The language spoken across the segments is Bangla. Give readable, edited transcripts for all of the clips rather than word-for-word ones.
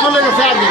চলে গেছে আগে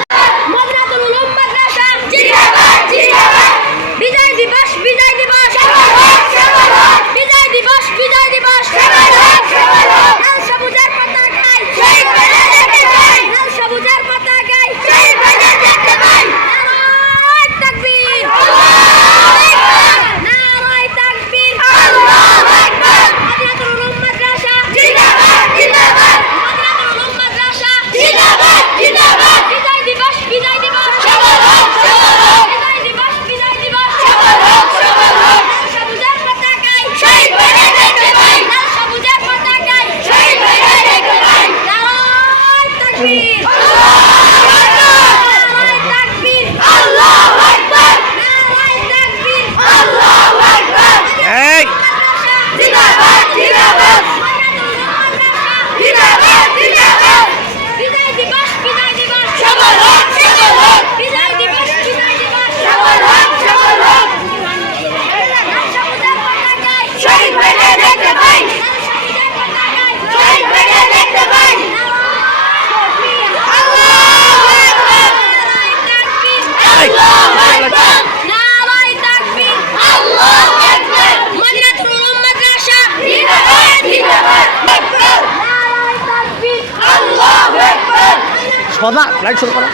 সদা লাইট শুরু করো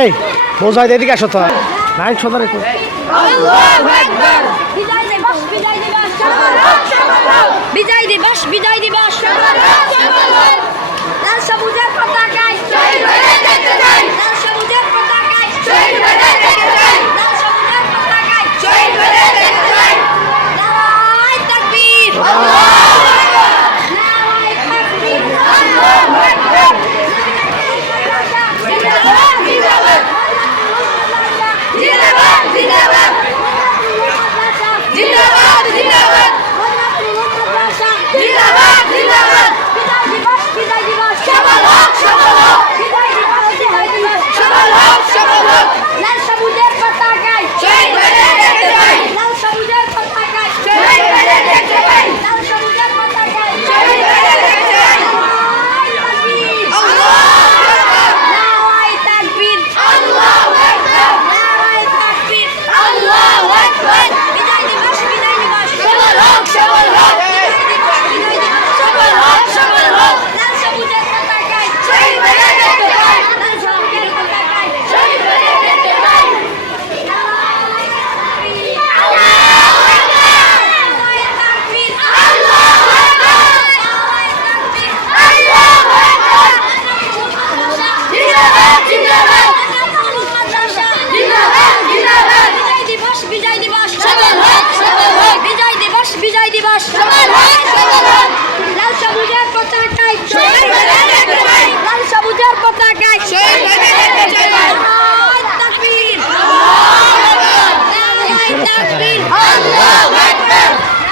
এই বোঝাই এদিকে আসো তো লাইট সোজা রেখো বিজয় দিবস বিজয় দিবস লাল সবুজের পতাকায় লাল সবুজের পতাকায় লাল সবুজের পতাকায় নারায়ে তাকবীর নারায়ে তাকবীর আল্লাহু আকবার জিন্দাবাদ জিন্দাবাদ জিন্দাবাদ জিন্দাবাদ জিন্দাবাদ জিন্দাবাদ বিজয় দিবস সফল হোক সফল হোক বিজয় দিবস সফল হোক সফল হোক লাল সবুজ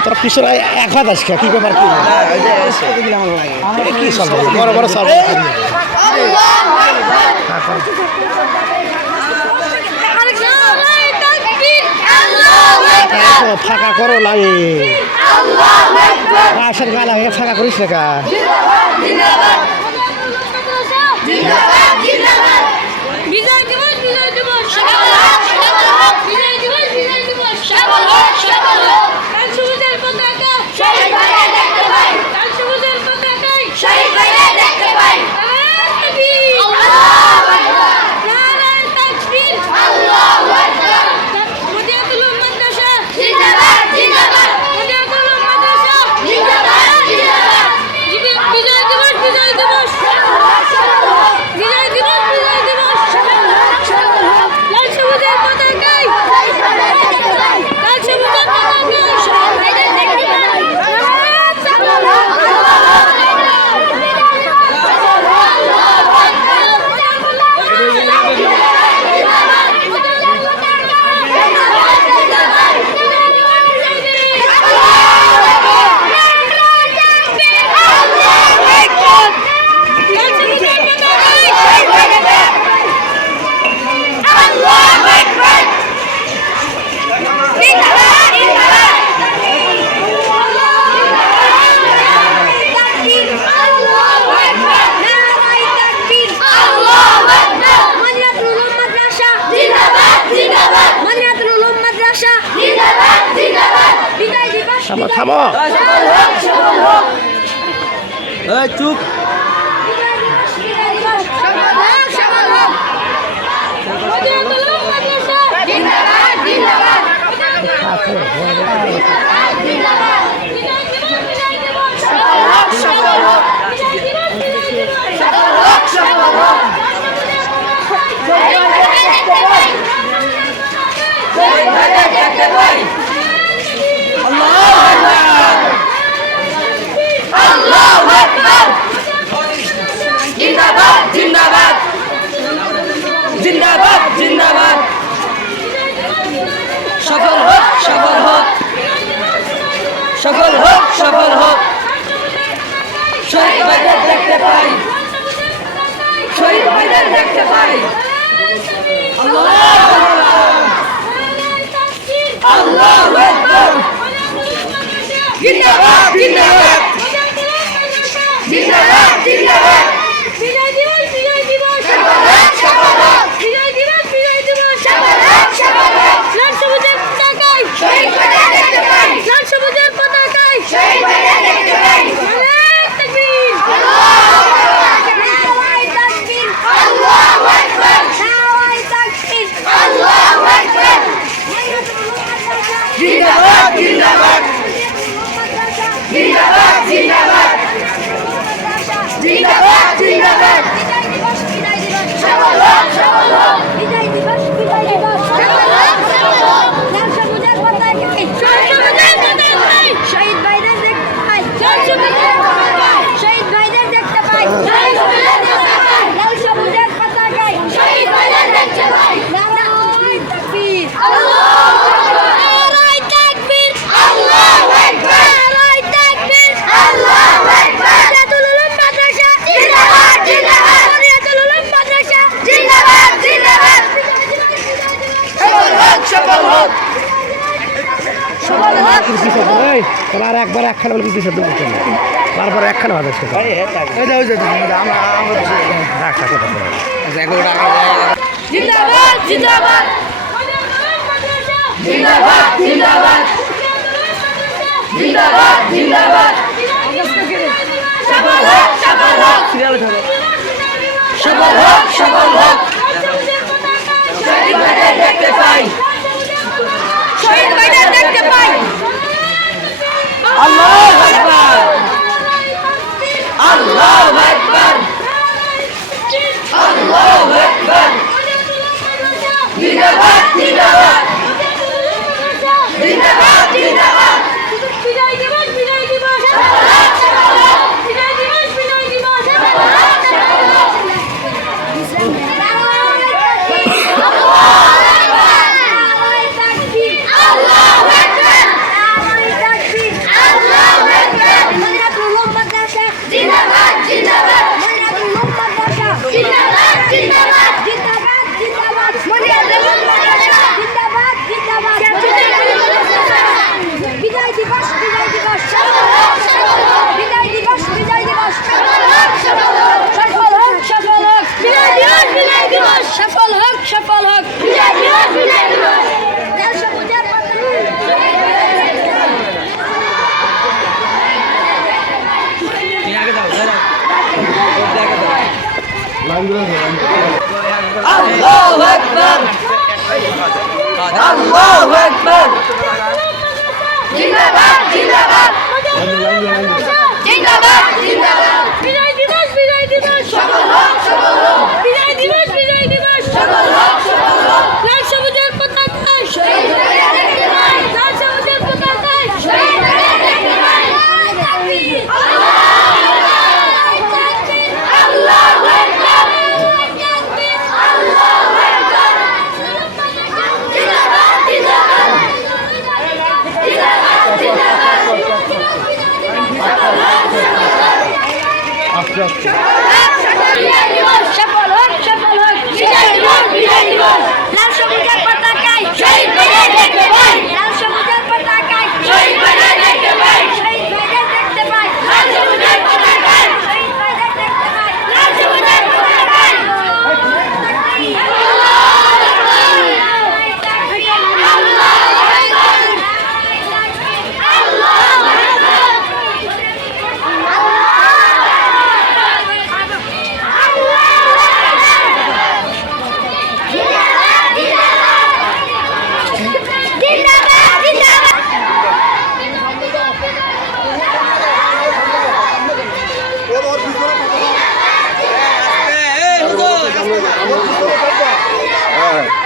তোর পিছনে এক হাত আসছে কি ব্যাপার কি কি চলবে বড় বড় চলবে ফাঁকা করো লাগে আসার গালা হয়ে ফাঁকা করিস না কা বিজয় দিবস বিজয় দিবস বিজয় দিবস বিজয় দিবস কাল সবুজের পতাকা শহীদ ভাইরা দেখতে পাই কাল সবুজের পতাকায় শহীদ ভাইরা দেখতে পাই আল্লাহু আকবার নারায়ে তাকবীর আল্লাহু আকবার মদিনাতুল মাদ্রাসা জিন্দাবাদ জিন্দাবাদ মদিনাতুল মাদ্রাসা জিন্দাবাদ জিন্দাবাদ বিজয় দিবস বিজয় দিবস বিজয় দিবস বিজয় দিবস লাল সবুজের পতাকায় লাল সবুজের পতাকায় শহীদ ভাইরা দেখতে পাই থামো থামো চুপ জিন্দাবাদ জিন্দাবাদ জিন্দাবাদ জিন্দাবাদ সফল হোক সফল হোক সফল হোক সফল হোক শহীদ ভাইদের দেখতে পাই শহীদ ভাইদের দেখতে পাই আল্লাহু আকবার জিন্দাবাদ জিন্দাবাদ জিন্দাবাদ জিন্দাবাদ বিজয় দিবস বিজয় দিবস বিজয় দিবস বিজয় দিবস লাল সবুজের পতাকায় শহীদ ভাইদের দেখতে পাই লাল সবুজের পতাকায় শহীদ ভাইদের দেখতে পাই নারায়ে তাকবীর নারায়ে তাকবীর আল্লাহু আকবার নারায়ে তাকবীর আল্লাহু আকবার জিন্দাবাদ জিন্দাবাদ জিন্দাবাদ জিন্দাবাদ জিন্দাবাদ জিন্দাবাদ সফল হোক সফল হোক বিজয় দিবস বিজয় দিবস লাল সবুজের পতাকায় শহীদ ভাইদের দেখতে পাই শহীদ ভাইদের দেখতে পাই লাল সবুজের পতাকায় শহীদ ভাইদের দেখতে পাই নারায়ে তাকবীর নারায়ে তাকবীর আল্লাহু আকবার নারায়ে তাকবীর আল্লাহু আকবার মদিনাতুল উলুম মাদ্রাসা জিন্দাবাদ জিন্দাবাদ মদিনাতুল উলুম মাদ্রাসা জিন্দাবাদ জিন্দাবাদ সফল হোক সফল হোক তোমার একবার একখানে বলে দিতে শব্দ করতে তারপরে একখানে বাজার সাথে জিন্দাবাদ জিন্দাবাদ জিন্দাবাদ জিন্দাবাদ জিন্দাবাদ জিন্দাবাদ সফল হোক সফল হোক সফল হোক সফল হোক শহীদ ভাইদের দেখতে পাই শহীদ ভাইদের দেখতে পাই আল্লাহু আকবার আল্লাহু আকবার আল্লাহু আকবার জিন্দাবাদ জিন্দাবাদ জিন্দাবাদ জিন্দাবাদ বিজয় দিবস বিজয় দিবস বিজয় দিবস বিজয় দিবস আল্লাহু আকবার আল্লাহু আকবার জিন্দাবাদ জিন্দাবাদ জিন্দাবাদ জিন্দাবাদ বিজয় দিবস সফল হোক বিজয় দিবস সফল হোক লাল সবুজের পতাকায় শহীদ হয়ে দেখতে পাই লাল সবুজের পতাকায় শহীদ হয়ে দেখতে পাই আল্লাহু আকবার আল্লাহু আকবার জিন্দাবাদ জিন্দাবাদ আস্তে আস্তে সফল হোক বিজয় দিবস লাল সবুজের পতাকায় শহীদ হয়ে দেখতে পাই লাল সবুজের পতাকায় শহীদ হয়ে দেখতে পাই শহীদ হয়ে দেখতে পাই লাল সবুজের পতাকায় শহীদ হয়ে দেখতে পাই লাল সবুজের পতাকায়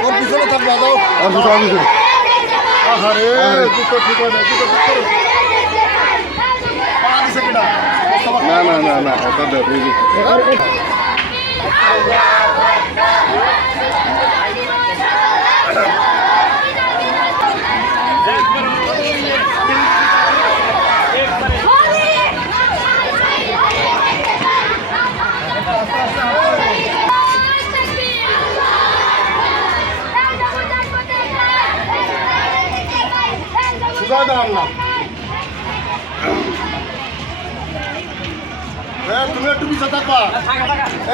ওর পিছনে থাকবা দাও আরে দুটো ঠিক হয় না দুটো ঠিক করো পা দিছে কিনা না এটা দে বুঝি সুজয় দাঁড়ান না তুমি একটু পিছিয়ে থাকবা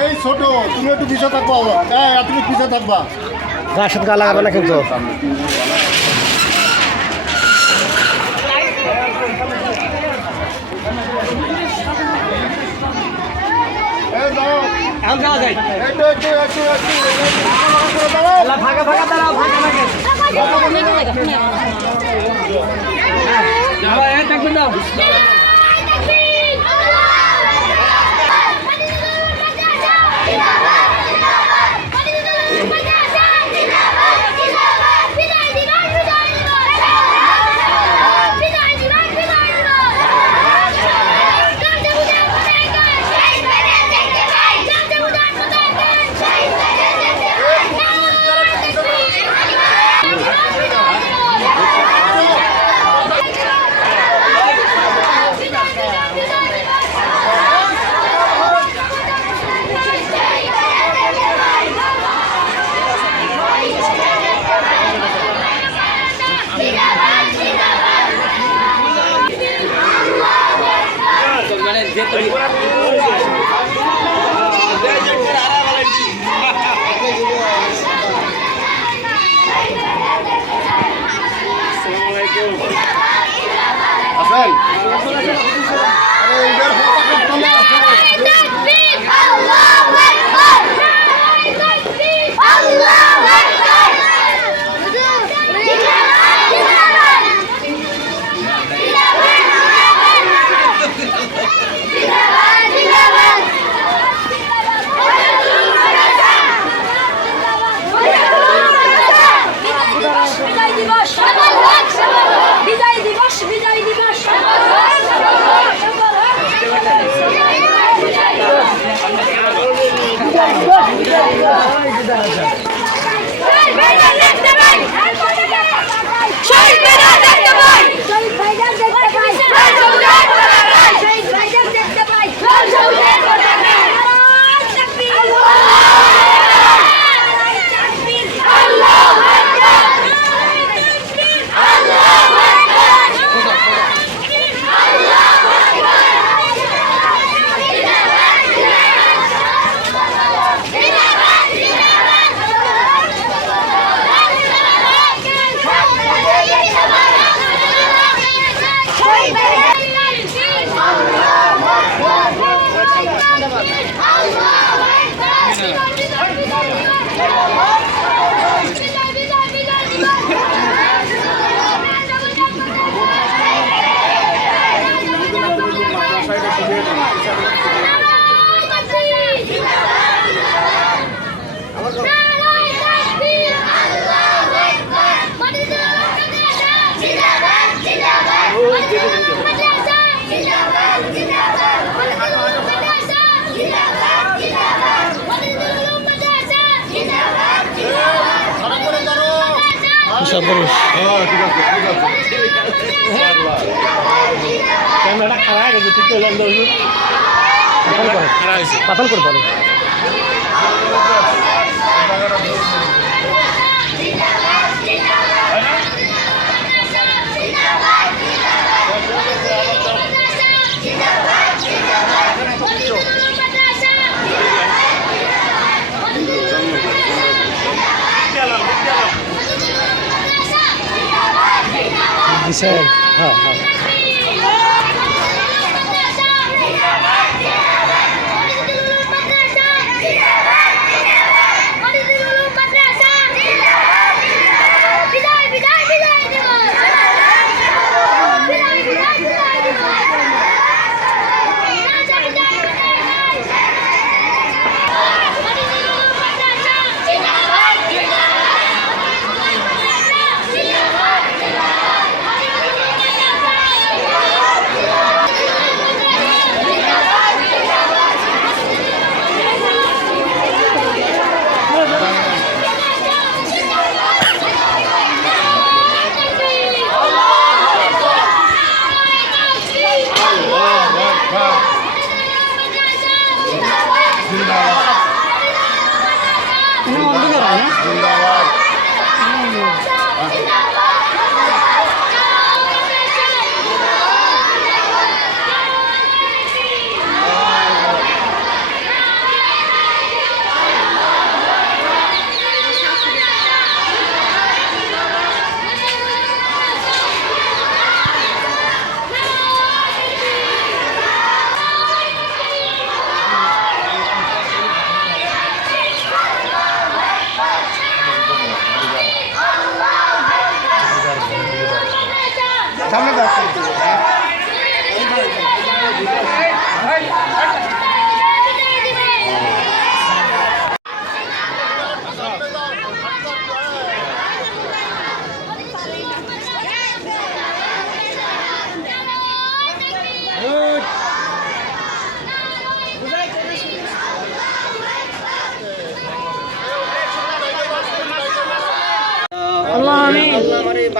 এই ছোট তুমি একটু পিছিয়ে থাকবা তুমি পিছিয়ে থাকবা গায়ের সাথে গা লাগাবে না কিন্তু এই যাও এখন যাওয়া যায় একটু দাঁড়াও ফাঁকা দাঁড়াও ফাঁকা থাকবেন না আসেন আরে এদের পতাকা তোলা আল্লাহু আকবার আল্লাহু আকবার বিজয় দিবস সফল হোক পুরুষ হ্যাঁ ঠিক আছে ক্যামেরাটা খারাপ হয়ে গেছে, ঠিক পাতল করে পারে। হ্যাঁ হ্যাঁ সামনে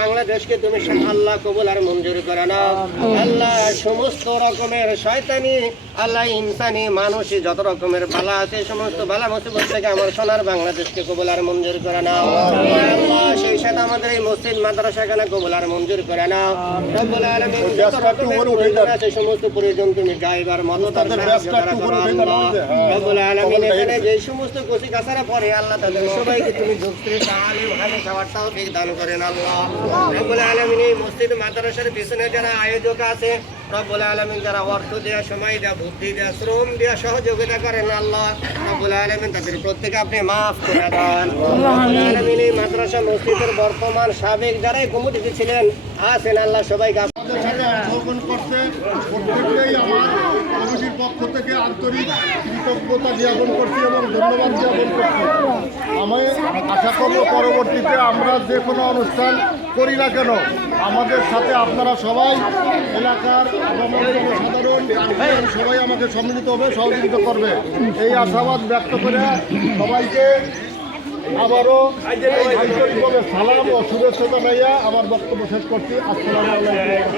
বাংলাদেশকে তুমি আল্লাহ কবুল আর মঞ্জুর করে নাও আল্লাহ। সমস্ত রকমের শয়তানি আল্লাহ ইনসানি মানুষই যত রকমের বালা আছে সমস্ত বালা মুসিবত থেকে আমার সোনার বাংলাদেশকে কবুল আর মঞ্জুর করে নাও আল্লাহ। সেই সাথে আমাদের এই মসজিদ মাদ্রাসা খানা কবুল আর মঞ্জুর করে নাও রব্বুল আলামিন। যত রকমের প্রয়োজন আছে সমস্ত প্রয়োজন তুমি গাইবার মতো তার সাহায্য করো আল্লাহ রব্বুল আলামিন। এখানে যে সমস্ত কচি কাছারা পড়ে আল্লাহ তাদের সবাইকে তুমি যুক্তি আলিম হাদিস হওয়ার তৌফিক দান করেন আল্লাহ রব্বুল আলামিন। এই মসজিদ মাদ্রাসার পিছনে যারা আয়োজক আছে রব্বুল আলামিন, যারা অর্থ দেয়া, সময় দেয়া, বুদ্ধি দেয়া, শ্রম দেয়া, সহযোগিতা করেন আল্লাহ রব্বুল আলামিন, তাদের প্রত্যেকে আপনি মাফ করে দেন রব্বুল আলামিন। এই মাদ্রাসা মসজিদের বর্তমান সাবেক যারাই কমিটিতে ছিলেন আছেন আল্লাহ সবাইকে আমাদের সাথে অংশগ্রহণ করতে প্রত্যেককেই আমার কমিটির পক্ষ থেকে আন্তরিক কৃতজ্ঞতা জ্ঞাপন করছি এবং ধন্যবাদ জ্ঞাপন করছি। আমি আশা করব পরবর্তীতে আমরা যে কোনো অনুষ্ঠান করি না কেন আমাদের সাথে আপনারা সবাই এলাকার সাধারণ সবাই আমাকে সম্মিলিত হবে, সহযোগিতা করবে এই আশাবাদ ব্যক্ত করে সবাইকে আবারও আন্তরিকভাবে সালাম ও শুভেচ্ছা জানাইয়া আমার বক্তব্য শেষ করছি। আসসালামু আলাইকুম।